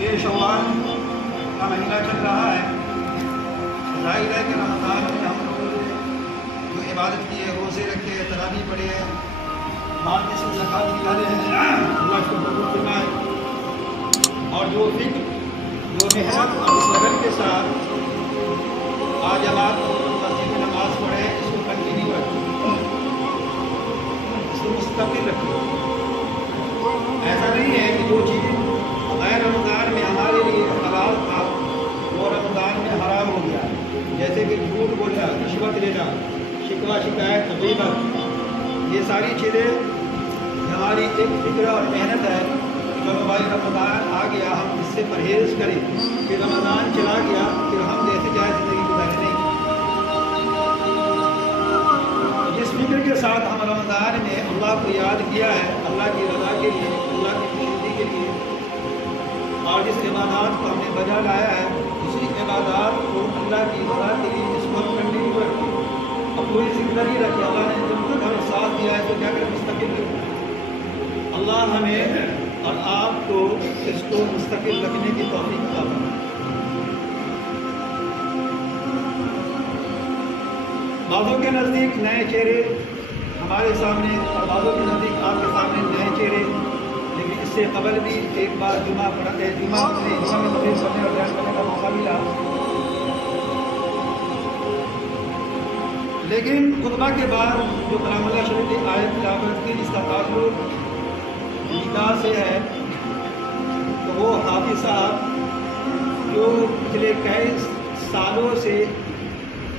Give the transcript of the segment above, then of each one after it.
یہ شوال کا مہینہ چل رہا ہے. ظاہر ہے کہ رمضان میں ہم لوگوں نے جو عبادت کی ہے، روزے رکھے ہیں، تراویح پڑھے ہیں، مال میں سے زکات نکالے ہیں، اللہ کو قبول فرمائے. اور جو فکر، جو محنت اور اس لگن کے ساتھ آج جماعت مسجد میں نماز پڑھے، اس کو کنٹینیو رکھیں، اس کو مستقل رکھیں. ایسا نہیں ہے کہ جو چیز غیر رمضان میں ہمارے لیے حلال تھا وہ رمضان میں حرام ہو گیا. جیسے کہ جھوٹ بولنا، رشوت لینا، شکوہ شکایت، غیبت، یہ ساری چیزیں ہماری ایک فکر اور محنت ہے. چلو بھائی رمضان آ گیا، ہم اس سے پرہیز کریں. پھر رمضان چلا گیا، پھر ہم جیسے چاہے زندگی گزارے نہیں. جس فکر کے ساتھ ہم رمضان میں اللہ کو یاد کیا ہے، اللہ کی رضا کے لیے، اللہ کی خوشنودی کے لیے، اور جس عبادات کو ہم نے بجا لایا ہے، اسی عبادات کو اللہ کی رضا کے لیے اس کو ہم کنٹینیو رکھیں اور پوری زندگی رکھیں. اللہ نے جب تک ہمیں ساتھ دیا ہے تو کیا کریں، مستقل رکھیں. اللہ ہمیں اور آپ کو اس کو مستقل رکھنے کی توفیق عطا فرمائے. بعضوں کے نزدیک نئے چہرے ہمارے سامنے اور بعضوں کے نزدیک آپ کے سامنے نئے چہرے، لیکن اس سے قبل بھی ایک بار جمعہ میں تقریر کرنے اور بیان کرنے کا موقع ملا. لیکن خطبہ کے بعد جو کلام اللہ شریف کی آیت تلاوت کی، جس کا تعلق نکاح سے ہے، تو وہ حافظ صاحب جو پچھلے کئی سالوں سے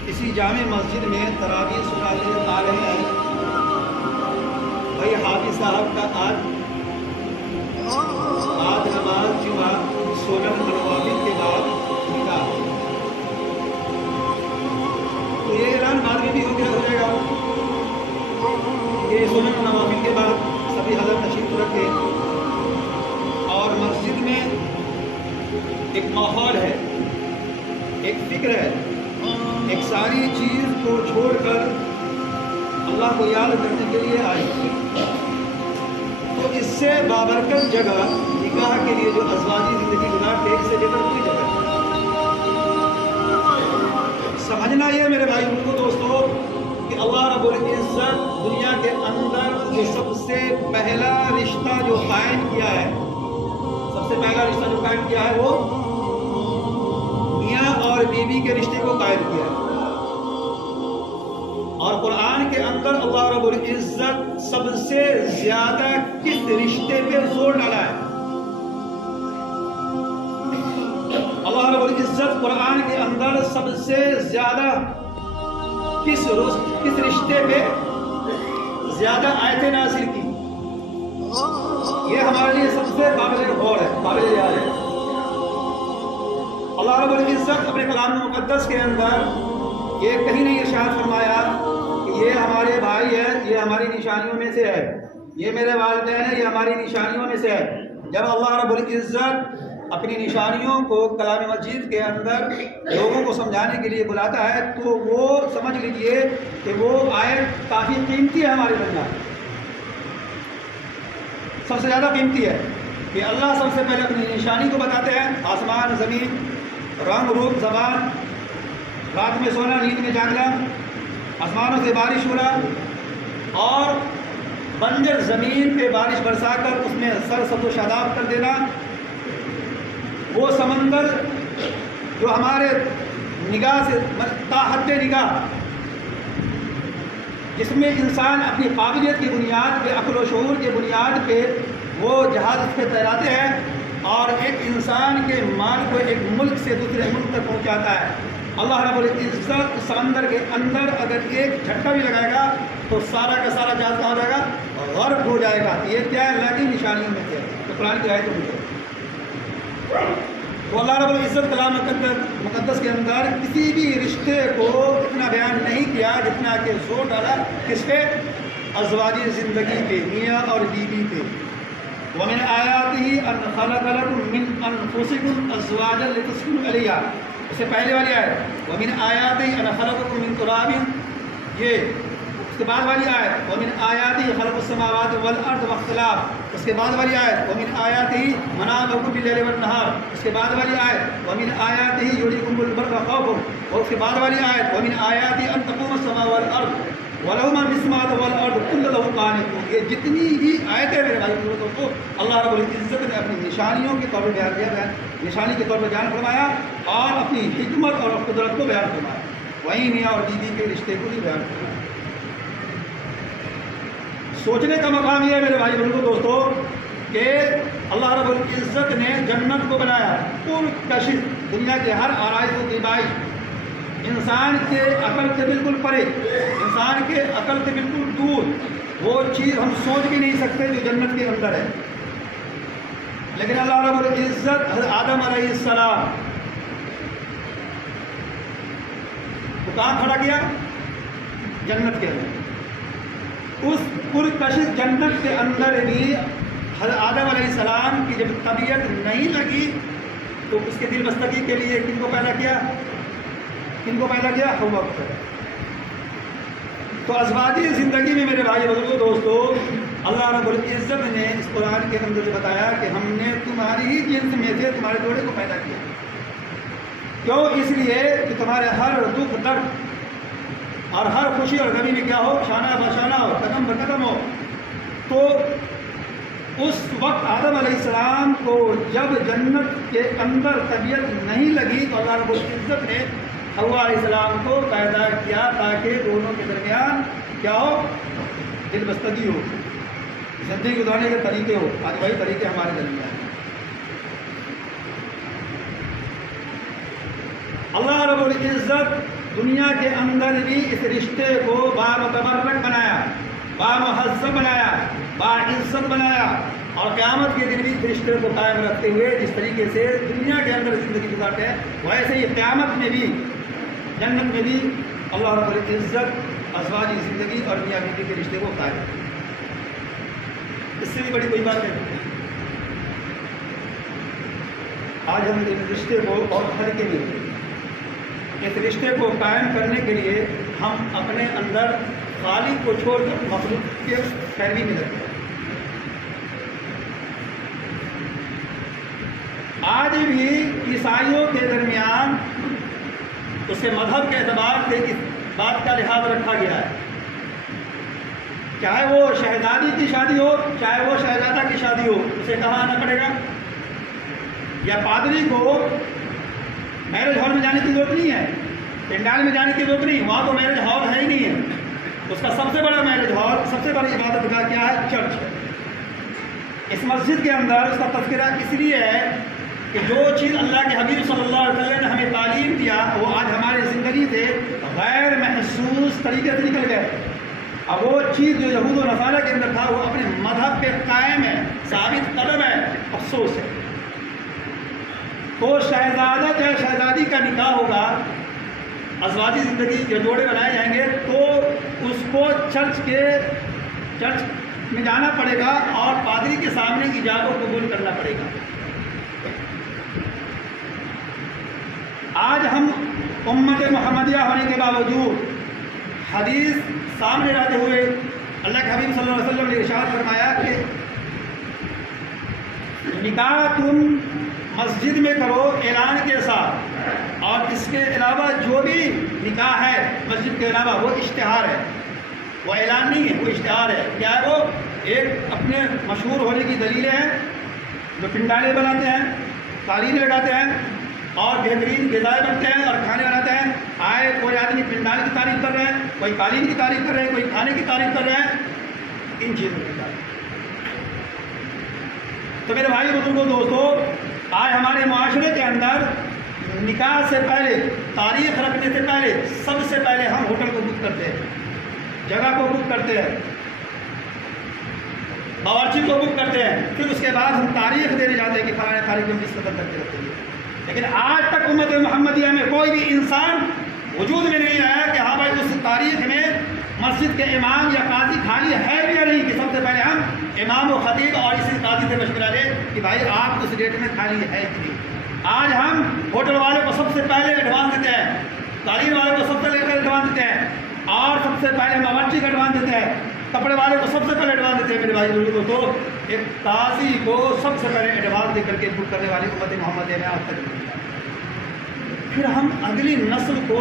اسی جامع مسجد میں تراویح سناتے آ رہے ہیں، بھائی حافظ صاحب کا آج نماز جمعہ سولم نوافل کے بعد نکاح، تو یہ اعلان بعد میں بھی ہو جائے گا کہ سولم نوافل کے بعد سبھی حضرت تشریف رکھے. اور مسجد میں ایک ماحول ہے، ایک فکر ہے، ایک ساری چیز کو چھوڑ کر اللہ کو یاد کرنے کے لیے آئی. تو اس سے بابرکت جگہ نکاح کے لیے جو ازواجی زندگی گزارتے اس سے بہتر کوئی جگہ نہیں. سمجھنا یہ میرے بھائی کو دوستو کہ اللہ رب العزت دنیا کے اندر جو سب سے پہلا رشتہ جو قائم کیا ہے، سب سے پہلا رشتہ جو قائم کیا ہے وہ میاں اور بیوی کے رشتے کو قائم کیا ہے. اور قرآن کے اندر اللہ رب العزت سب سے زیادہ کس رشتے پہ زور ڈالا ہے؟ اللہ رب العزت قرآن کے اندر سب سے زیادہ کس رشتے پہ زیادہ آیتیں نازل کی؟ یہ ہمارے لیے سب سے قابل غور ہے، قابل یاد ہے. اللہ رب العزت اپنے کلام مقدس کے اندر یہ کہیں نہیں ارشاد فرمایا کہ یہ ہمارے بھائی ہے، یہ ہماری نشانیوں میں سے ہے، یہ میرے والدین ہیں، یہ ہماری نشانیوں میں سے ہے. جب اللہ رب العزت اپنی نشانیوں کو کلام مجید کے اندر لوگوں کو سمجھانے کے لیے بلاتا ہے تو وہ سمجھ لیجئے کہ وہ آیت کافی قیمتی ہے ہمارے درمیان، سب سے زیادہ قیمتی ہے. کہ اللہ سب سے پہلے اپنی نشانی کو بتاتے ہیں، آسمان زمین، رنگ روپ زبان، رات میں سونا نیند میں جاگنا، آسمانوں سے بارش ہونا اور بنجر زمین پہ بارش برسا کر اس میں سرسبز و شاداب کر دینا. وہ سمندر جو ہمارے نگاہ سے تاحد نگاہ، جس میں انسان اپنی قابلیت کی بنیاد پہ، عقل و شعور کی بنیاد پہ وہ جہاز پہ تیراتے ہیں اور ایک انسان کے مال کو ایک ملک سے دوسرے ملک تک پہنچاتا ہے. اللہ رب العزت سمندر کے اندر اگر ایک جھٹکا بھی لگائے گا تو سارا کا سارا جہاز کہاں ہو جائے گا، غرق ہو جائے گا. یہ کیا ہے؟ اللہ کی نشانیوں میں سے تو قرآن کی آیت مجھے تو اللہ رب العزت کلام مقدس کے اندر کسی بھی رشتے کو اتنا بیان نہیں کیا جتنا کہ زور ڈالا کس پہ؟ ازواجی زندگی پہ، میاں اور بیوی پہ. وَمِنْ آيَاتِهِ أَنْ خَلَقَ لَكُم مِّنْ أَنفُسِكُمْ أَزْوَاجًا لِتَسْكُنُوا إِلَيْهَا. اس سے پہلے والی آیت وَمِنْ آيَاتِهِ أَنْ خَلَقَكُم مِّن تُرَابٍ، یہ کے بعد والی آیت ومن آیاتی خلق السماوات والارض واختلاف، اس کے بعد والی آیت ومن آیاتی منامکم باللیل والنہار، اس کے بعد والی آیت ومن آیاتی یریکم البرق خوفا، اور اس کے بعد والی آیت ومن آیاتی ان تقوم السماء والارض وَلَهُ مَا فِي السَّمَاوَاتِ وَالْأَرْضِ كُلٌّ لَهُ قَانِتُونَ۔ یہ جتنی بھی آیتیں میرے بھائی بزرگوں کو اللہ رب العزت نے اپنی نشانیوں کے طور پر بیان کیا، نشانی کے طور پر بیان فرمایا، اور اپنی حکمت اور قدرت کو بیان فرمایا، وہیں میاں اور بیوی کے رشتے کو بھی بیان فرمایا۔ سوچنے کا مقام یہ ہے میرے بھائی بزرگوں دوستو کہ اللہ رب العزت نے جنت کو بنایا پرکشش، دنیا کے ہر آرائش و دیبائش، انسان کے عقل سے بالکل پرے، انسان کے عقل سے بالکل دور، وہ چیز ہم سوچ بھی نہیں سکتے جو جنت کے اندر ہے۔ لیکن اللہ رب العزت حضرت آدم علیہ السلام کو کہاں کھڑا کیا؟ جنت کے اندر۔ اس پرکشش جنت کے اندر بھی حضرت آدم علیہ السلام کی جب طبیعت نہیں لگی تو اس کے دل بستگی کے لیے کن کو پیدا کیا؟ کن کو پیدا کیا؟ حوا کو۔ تو ازواجی زندگی میں میرے بھائی بزرگوں دوستو اللہ رب العزت نے اس قرآن کے اندر جو بتایا کہ ہم نے تمہاری ہی جنس میں سے تمہارے جوڑے کو پیدا کیا۔ کیوں؟ اس لیے کہ تمہارے ہر دکھ درد اور ہر خوشی اور غمی میں کیا ہو؟ شانہ بشانہ ہو، قدم بقدم ہو۔ تو اس وقت آدم علیہ السلام کو جب جنت کے اندر طبیعت نہیں لگی تو اللہ رب العزت نے حوا علیہ السلام کو پیدا کیا تاکہ دونوں کے درمیان کیا ہو؟ دل بستگی ہو، زندگی گزارنے کے طریقے ہو۔ آج وہی طریقے ہمارے درمیان ہیں۔ اللہ رب العزت دنیا کے اندر بھی اس رشتے کو بامتبرک بنایا، بامہذب بنایا، باعزت بنایا، اور قیامت کے دن بھی اس رشتے کو قائم رکھتے ہوئے جس طریقے سے دنیا کے اندر زندگی گزارتے ہیں ویسے ہی قیامت میں بھی جنت میں بھی اللہ رب العزت ازواجی زندگی اور میاں بیوی کے رشتے کو قائم رکھتے ہیں۔ اس سے بھی بڑی کوئی بات ہے۔ آج ہم اس رشتے کو اور ہلکے نہیں، اس رشتے کو قائم کرنے کے لیے ہم اپنے اندر خالق کو چھوڑ کر مخلوق کے پیروی میں لگتے ہیں۔ آج بھی عیسائیوں کے درمیان اس کے مذہب کے اعتبار سے اس بات کا لحاظ رکھا گیا ہے، چاہے وہ شہزادی کی شادی ہو چاہے وہ شہزادہ کی شادی ہو، اسے کہاں آنا پڑے گا؟ یا پادری کو میرج ہال میں جانے کی ضرورت نہیں ہے، پنڈال میں جانے کی ضرورت نہیں، وہاں تو میرج ہال ہے ہی نہیں ہے۔ اس کا سب سے بڑا میرج ہال، سب سے بڑی عبادت گاہ کیا ہے؟ چرچ ہے۔ اس مسجد کے اندر اس کا تذکرہ اس لیے ہے کہ جو چیز اللہ کے حبیب صلی اللہ علیہ وسلم نے ہمیں تعلیم دیا وہ آج ہماری زندگی سے غیر محسوس طریقے سے نکل گئے۔ اب وہ چیز جو یہود و نصارہ کے اندر تھا وہ اپنے مذہب پہ قائم ہے، ثابت قدم ہے، افسوس ہے۔ تو شہزادہ چاہے شہزادی کا نکاح ہوگا، ازواجی زندگی کے جوڑے بنائے جائیں گے تو اس کو چرچ میں جانا پڑے گا اور پادری کے سامنے ایجاب کو قبول کرنا پڑے گا۔ آج ہم امت محمدیہ ہونے کے باوجود حدیث سامنے رہتے ہوئے اللہ کے حبیب صلی اللہ علیہ وسلم نے ارشاد فرمایا کہ نکاح تم مسجد میں کرو اعلان کے ساتھ، اور اس کے علاوہ جو بھی نکاح ہے مسجد کے علاوہ وہ اشتہار ہے، وہ اعلان نہیں ہے، وہ اشتہار ہے۔ کیا ہے وہ؟ ایک اپنے مشہور ہونے کی دلیلیں ہیں، جو پنڈالیں بناتے ہیں، قالینیں لگاتے ہیں اور بہترین غذائیں بنتے ہیں اور کھانے بناتے ہیں۔ آئے کوئی آدمی پنڈال کی تعریف کر رہے ہیں، کوئی قالین کی تعریف کر رہے ہیں، کوئی کھانے کی تعریف کر رہے ہیں، ان چیزوں کی تعریف۔ تو میرے بھائی بزرگوں دوستو، آج ہمارے معاشرے کے اندر نکاح سے پہلے، تاریخ رکھنے سے پہلے، سب سے پہلے ہم ہوٹل کو بک کرتے ہیں، جگہ کو بک کرتے ہیں، باورچی کو بک کرتے ہیں، پھر اس کے بعد ہم تاریخ دینے جاتے ہیں کہ فلاں تاریخ میں ہم اس قدر کرتے رکھتے ہیں۔ لیکن آج تک امت محمدیہ میں کوئی بھی انسان وجود میں نہیں آیا کہ ہاں بھائی اس تاریخ میں مسجد کے امام یا قاضی خالی ہے بھی یا نہیں، کہ سب سے پہلے ہم امام و خطیب اور اسی قاضی سے مشورہ لیں کہ بھائی آپ اس ڈیٹ میں خالی ہے کہ نہیں۔ آج ہم ہوٹل والے کو سب سے پہلے ایڈوانس دیتے ہیں، تعلیم والے کو سب سے لے کر ایڈوانس دیتے ہیں، اور سب سے پہلے باورچی کا ایڈوانس دیتے ہیں، کپڑے والے کو سب سے پہلے ایڈوانس دیتے ہیں میرے بھائی لوگوں کو. تو ایک قاضی کو سب سے پہلے ایڈوانس دے کر کے بک کرنے والی امت محمدیہ میں آج تک نہیں ہے. پھر ہم اگلی نسل کو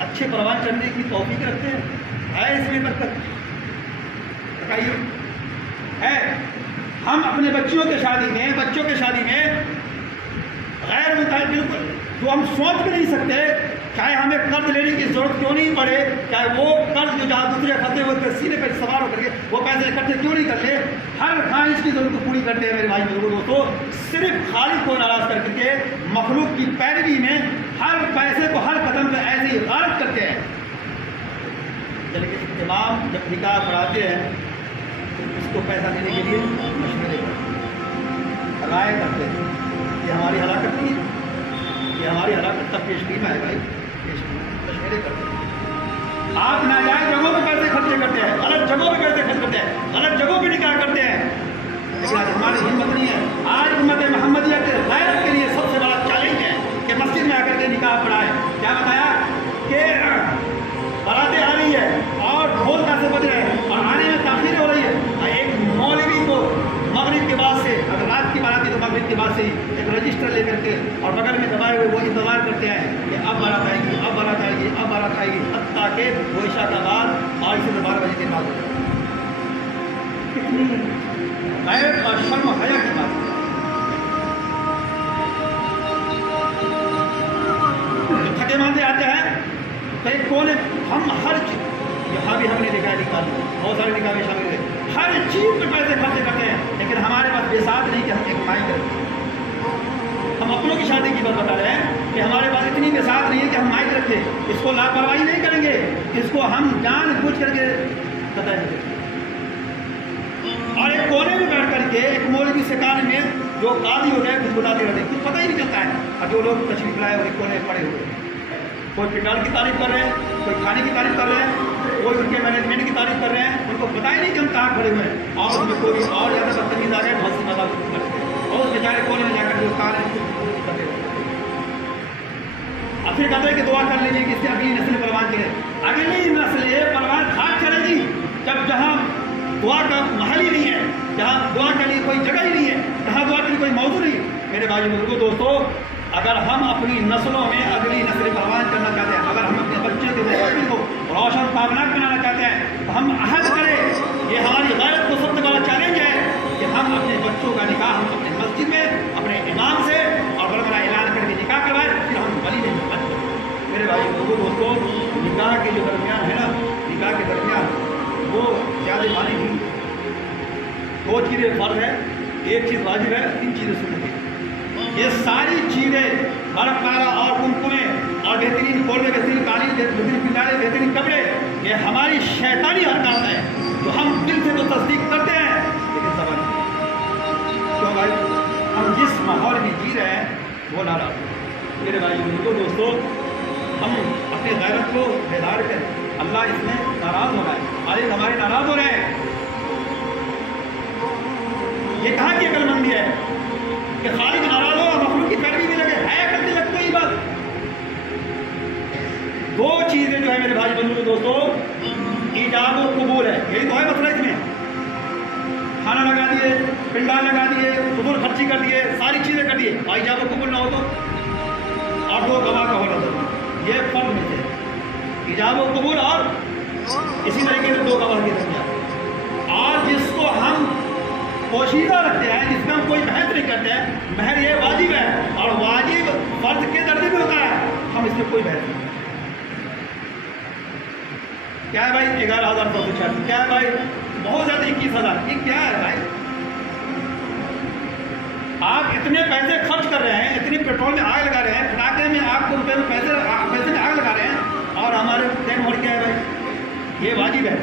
اچھے پروان چڑھنے کی توفیق رکھتے ہیں. ہے اس میں برکت؟ بتائیے ہے؟ ہم اپنے بچوں کے شادی میں غیر متعلق بالکل جو ہم سوچ بھی نہیں سکتے، چاہے ہمیں قرض لینے کی ضرورت کیوں نہیں پڑے، چاہے وہ قرض جو جہاں دوسرے پھنسے ہوئے سینے پہ سوار ہو کر کے وہ پیسے اکٹھے کیوں نہیں کر لے، ہر خواہش کی ضرورت کو پوری کرتے ہیں میرے بھائی دوستوں. صرف خالق کو ناراض کر کے مخلوق کی پیروی میں ہر پیسے کو ہر قدم پہ ایسے ہی غارت کرتے ہیں. لیکن امام جب نکاح پڑھاتے ہیں تو اس کو پیسہ دینے کے لیے مشورے کرتے، رائے کرتے ہیں. یہ ہماری ہلاکت نہیں ہے، یہ ہماری ہلاکت تب پیش قیمہ ہے بھائی. مشورے کرتے ہیں. آپ ناجائز جگہوں پہ پیسے خرچے کرتے ہیں، غلط جگہوں پہ پیسے خرچ کرتے ہیں، غلط جگہوں پہ نکاح کرتے ہیں. لیکن آج ہماری ہمت نہیں ہے. آج امت محمدیہ کے غیرت کے لیے سب سے بڑا چیلنج ہے کہ مسجد میں آ کر کے نکاح پڑھائے. کیا بتایا کہ باراتیں آ رہی ہے اور ڈھول پیسے بج رہے ہیں اور آنے میں تاخیر ہو رہی ہے. ایک مولوی کو مغرب کے بعد سے، اگر رات کی بارات ہے تو مغرب کے بعد سے ہی ایک رجسٹر لے کر کے اور بغل میں دبائے ہوئے وہ انتظار کرتے ہیں کہ اب بارات آئے گی، اب بارات آئے گی، اب بارات آئے گی، حتیٰ کہ وہ عشاء کا بعد اور اسے 12 بجے کے بعد. کتنی غیرت اور شرم و حیا کی بات ہے. تھکے ماندے آتے ہیں تو ایک کونے ہم ہر چیز، یہاں بھی ہم نے دیکھا ہے نکال بہت سارے نکاح میں شامل ہوئے، ہر چیز پہ پیسے خرچے کرتے ہیں. لیکن ہمارے پاس بساط نہیں کہ ہم ایک مائی کریں. ہم اپنوں کی شادی کی بات بتا رہے ہیں کہ ہمارے پاس اتنی بساط نہیں ہے کہ ہم مائک رکھیں. اس کو لاپرواہی نہیں کریں گے، اس کو ہم جان بوجھ کر کے بتائیں گے. اور ایک کونے میں بیٹھ کر کے ایک مولوی سے کان میں جو قاضی ہو گئے کچھ بتاتے رہتے ہیں، کچھ پتہ ہی نہیں چلتا ہے. اور جو لوگ تشریف لائے وہ ایک کونے میں پڑے ہوئے، کوئی پنڈال کی تعریف کر رہے ہیں، کوئی کھانے کی تعریف کر رہے ہیں، کوئی ان کے مینجمنٹ کی تعریف کر رہے ہیں. ان کو پتہ ہی نہیں کہ ہم کہاں کھڑے ہوئے ہیں. اور اس میں کوئی اور زیادہ بدتمیز آ گئے، بہت سی مذاق کرتے ہیں اور اس بیچارے کونے میں جا کر جو کار ہے کرتے ہیں. پھر کہتے ہیں کہ دعا کر لیجیے کہ اس سے اگلی نسل پروان چلے. اگلی نسل پروان کھاد چلے گی جب جہاں دعا کا محل ہی نہیں ہے، جہاں دعا کے لیے کوئی جگہ ہی نہیں ہے، جہاں دعا کے لیے کوئی موضوع نہیں. میرے بھائی بزرگوں دوستوں، اگر ہم اپنی نسلوں میں اگلی نسل پروان کرنا چاہتے ہیں، اگر ہم اپنے بچے کے مستقبل کو روشن پاوناک بنانا چاہتے ہیں تو ہم عہد کریں. یہ ہماری غیرت کو سب سے بڑا چیلنج ہے کہ ہم اپنے بچوں کا نکاح ہم اپنے مسجد میں اپنے امام سے اور بڑا بڑا اعلان کر کے نکاح کروائیں. پھر ہم ولی نہیں بن. میرے بھائی بزرگوں دوستوں، نکاح کے جو درمیان ہے نا، نکاح کے درمیان وہ زیادہ مانی نہیں. 2 چیزیں فرض ہے، 1 چیز واجب ہے، 3 چیزیں سنت ہے. یہ ساری چیزیں برقرار اور کمکمے اور بہترین کھولنے، بہترین قالین، بہترین پنڈالے، بہترین کپڑے، یہ ہماری شیطانی حرکات ہے جو ہم دل سے تو تصدیق کرتے ہیں لیکن زبان نہیں. کیوں بھائی؟ ہم جس ماحول میں جی رہے ہیں وہ ناراض ہے. میرے بھائی بزرگوں دوستوں، ہم اپنے غیرت کو بیدار کریں. اللہ اس میں ناراض ہو رہا ہے، خالق ہمارے ناراض ہو رہے ہیں. یہ کہاں کی عقل مندی ہے کہ خالق ناراض ہو اور مخلوق کی پیروی میں لگے؟ ہے کرتے لگتے ہی بات. 2 چیزیں جو ہے میرے بھائی بندو دوستوں، ایجاب و قبول ہے. یہی تو ہے مسئلہ. اس میں کھانا لگا دیے، پنڈال لگا دیے، فضول خرچی کر دیے، ساری چیزیں کر دیے، اور ایجاب و قبول نہ ہو تو اور 2 گواہ کا ہونا ضروری. یہ فرق نہیں ہے ایجاب و قبول اور اسی طریقے سے 2 گواہ کے درمیان. اور جس کو ہم پوشیدہ رکھتے ہیں، جس میں ہم کوئی بحث نہیں کرتے ہیں، مہر یہ واجب ہے اور واجب فرض کے درجے میں ہوتا ہے، ہم اس میں کوئی بحث نہیں. کیا ہے بھائی 11,286؟ کیا ہے بھائی بہت زیادہ 21,000؟ یہ کیا ہے بھائی؟ آپ اتنے پیسے خرچ کر رہے ہیں، اتنی پیٹرول میں آگ لگا رہے ہیں، پٹاخے میں آپ کو روپے میں پیسے میں آگ لگا رہے ہیں، اور ہمارے ٹائم اور کیا ہے بھائی؟ یہ واجب ہے.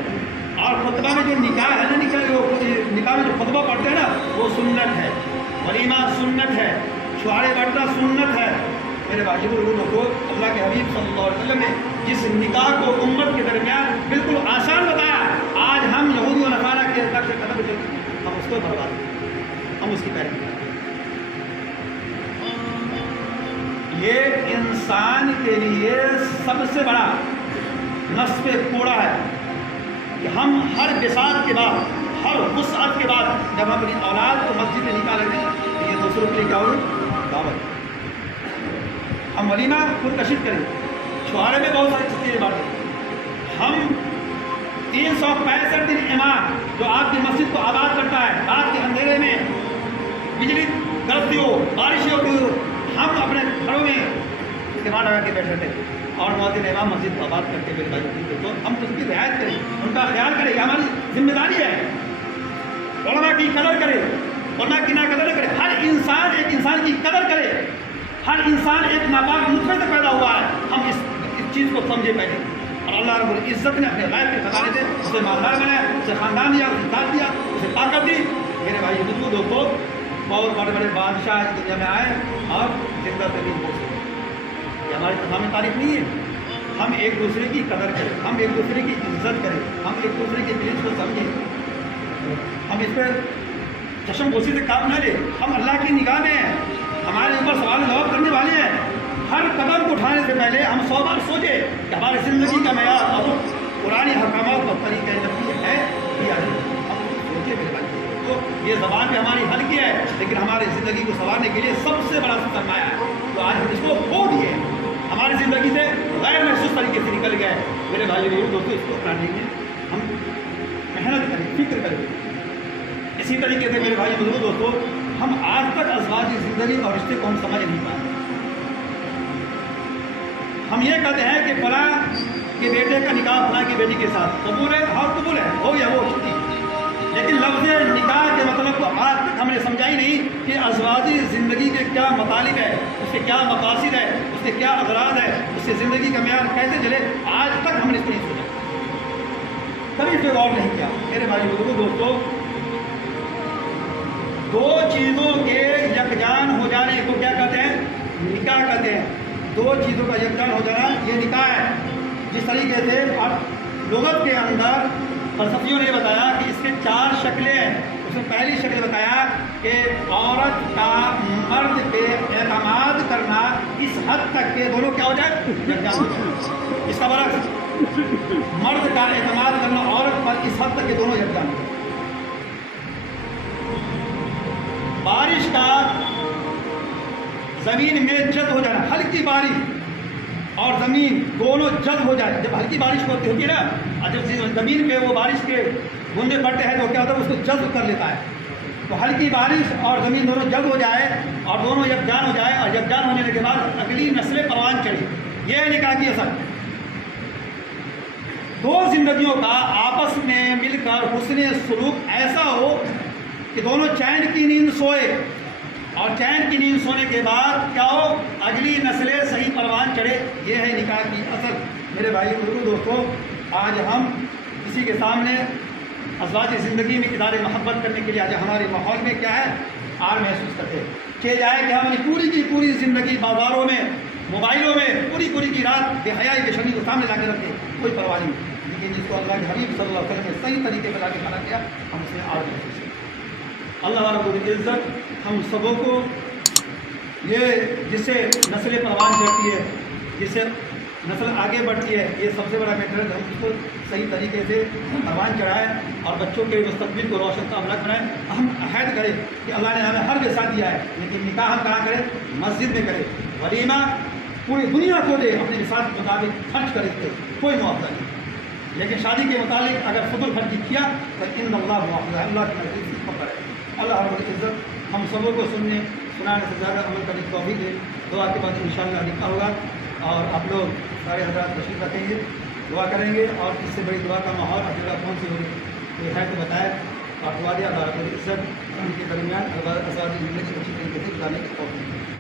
اور خطبہ میں جو نکاح ہے نا، نکاح میں جو خطبہ پڑھتے ہیں نا، وہ سنت ہے. ولیمہ سنت ہے، چھوارے بانٹنا سنت ہے. میرے بھائی بزرگوں کو اللہ کے حبیب صلی اللہ علیہ وسلم نے جس نکاح کو امت کے درمیان بالکل آسان بتایا، آج ہم یہودی و نصارا کے طرف سے قدم چلتے ہیں، ہم اس کو برباد کریں، ہم اس کی پیروی کریں. یہ انسان کے لیے سب سے بڑا نصف کوڑا ہے کہ ہم ہر بساط کے بعد، ہر وسعت کے بعد جب ہم اپنی اولاد کو مسجد میں نکالیں گے تو یہ دوسروں کے لیے کیا ہوگی؟ دعوت۔ ہم ولیمہ خود کشید کریں، شعارے میں بہت ساری چیزیں باتیں، ہم 365 دن امام جو آپ کی مسجد کو آباد کرتا ہے، رات کے اندھیرے میں بجلی گرجتی ہو، بارشیں ہوتی ہو، ہم اپنے گھروں میں استعمال لگا کے بیٹھے تھے اور مؤذن امام مسجد کو آباد کر کے میرے بھائی تو ہم تو اس کی رعایت کریں، ان کا خیال کریں، یہ ہماری ذمہ داری ہے۔ علماء کی قدر کرے، علماء کی نہ قدر کرے، ہر انسان ایک انسان کی قدر کرے، ہر انسان ایک ناپاک نطفے سے پیدا ہوا ہے، ہم اس چیز کو سمجھے پہلے۔ اور اللہ رب العزت نے اپنے غیب کے خزانے سے اسے مالدار بنایا، اسے خاندان دیا، اسے ذات دیا، اسے طاقت دی۔ میرے بھائی بزرگوں دوستوں، بہت بڑے بڑے بادشاہ اس دنیا میں آئے اور زندہ ترین ہو سکے، یہ ہماری تمام تعریف نہیں ہے۔ ہم ایک دوسرے کی قدر کریں، ہم ایک دوسرے کی عزت کریں، ہم ایک دوسرے کے دل کو سمجھیں، ہم اس پہ چشم پوشی سے کام نہ لیں۔ ہم اللہ کی نگاہ میں ہیں، ہمارے اوپر سوال جواب کرنے والے ہیں۔ ہر قدم کو اٹھانے سے پہلے ہم 100 بار سوچیں کہ ہماری زندگی کا معیار اور قرآنی حکامات کا طریقہ زندگی ہے یا نہیں۔ ہم سوچیں میرے بھائی، تو یہ زبان پہ ہماری ہلکی ہے، لیکن ہماری زندگی کو سنوارنے کے لیے سب سے بڑا سرمایہ ہے، تو آج ہم اس کو کھو دیے، ہماری زندگی سے غیر محسوس طریقے سے نکل گئے۔ میرے بھائی دوستوں، اس کو اپنانے کے لیے ہم محنت کریں، فکر کریں۔ اسی طریقے سے میرے بھائی بزرگوں دوستوں، ہم آج تک ازواجی زندگی اور رشتے کو ہم سمجھ نہیں پائے۔ ہم یہ کہتے ہیں کہ فلاں کے بیٹے کا نکاح فلاں کی بیٹی کے ساتھ قبول ہے، اور قبول ہے، ہو یا وہ چھٹی، لیکن لفظ نکاح کے مطلب کو آج تک ہم نے سمجھا ہی نہیں کہ ازواجی زندگی کے کیا مطالب ہے، اس کے کیا مقاصد ہے، اس کے کیا اغراض ہے، اس سے زندگی کا معیار کیسے چلے، آج تک ہم نے اس کو نہیں سوچا، کبھی اس پہ غور نہیں کیا۔ میرے بھائی بزرگوں دوستوں، دو چیزوں کے یکجان ہو جانے کو کیا کہتے ہیں؟ نکاح کہتے ہیں۔ دو چیزوں کا یکجان ہو جانا یہ نکاح ہے۔ جس طریقے سے لغت کے اندر فلسفیوں نے بتایا کہ اس کے 4 شکلیں ہیں۔ اس نے پہلی شکل بتایا کہ عورت کا مرد پہ اعتماد کرنا اس حد تک کہ دونوں کیا ہو جائے؟ یکجان ہو جائے۔ اس کا برعکس مرد کا اعتماد کرنا عورت پر اس حد تک کہ دونوں یکجان ہو جائے۔ بارش کا زمین میں جذب ہو جانا، ہلکی بارش اور زمین دونوں جذب ہو جائے۔ جب ہلکی بارش ہوتی ہے نا، اور جب زمین پہ وہ بارش کے بوندے پڑتے ہیں تو کیا ہوتا ہے؟ اس کو جذب کر لیتا ہے۔ تو ہلکی بارش اور زمین دونوں جذب ہو جائے اور دونوں یکجان ہو جائے، اور یکجان ہونے کے بعد اگلی نسلیں پروان چڑھی، یہ ہے نکاح کی اثر۔ دو زندگیوں کا آپس میں مل کر حسن سلوک ایسا ہو کہ دونوں چین کی نیند سوئے، اور چین کی نیند سونے کے بعد کیا ہو؟ اگلی نسلیں صحیح پروان چڑھے، یہ ہے نکاح کی اصل۔ میرے بھائی بزرگوں دوستوں، آج ہم کسی کے سامنے ازواج زندگی میں اظہار محبت کرنے کے لیے آج ہمارے ماحول میں کیا ہے؟ آر محسوس کرتے ہیں کہ جائے کہ ہماری پوری کی پوری زندگی بازاروں میں، موبائلوں میں پوری کی رات بے حیائی کے شمی کو سامنے لا کے رکھے، کوئی پرواہ نہیں، لیکن جس کو اللہ کے حبیب صلی اللہ علیہ وسلم نے صحیح طریقے پر لا کے کھڑا کیا، ہم اس میں آر محسوس کرتے ہیں۔ اللہ رب العزت ہم سبوں کو یہ جس سے نسل پروان چڑھتی ہے، جس سے نسل آگے بڑھتی ہے، یہ سب سے بڑا میٹر ہے کہ ہم اس کو صحیح طریقے سے پروان چڑھائیں اور بچوں کے مستقبل کو روشن کاملک بنائیں۔ ہم عہد کریں کہ اللہ نے ہمیں ہر جیسا دیا ہے، لیکن نکاح ہم کہاں کریں؟ مسجد میں کریں۔ ولیمہ پوری دنیا کو دے، اپنے لسان کے مطابق خرچ کریں، کوئی معاوضہ نہیں، لیکن شادی کے متعلق اگر فضول خرچی کیا تو ان اللہ معاوضہ ہے، اللہ کی نزدیک خبر ہے۔ اللہ رب العزت ہم سبوں کو سنانے سے زیادہ عمل کرنے کی توفیق دے۔ دعا کے بعد انشاءاللہ نکاح ہوگا اور آپ لوگ سارے حضرات تشریف رکھیں گے، دعا کریں گے، اور اس سے بڑی دعا کا ماحول آپ جگہ کون سی ہوگی یہ ہے تو بتائے۔ آپ دعا دیا اللہ رب العزت ان کے درمیان ازواج زندگی اچھی طریقے سے گزارنے کی توفیق دے۔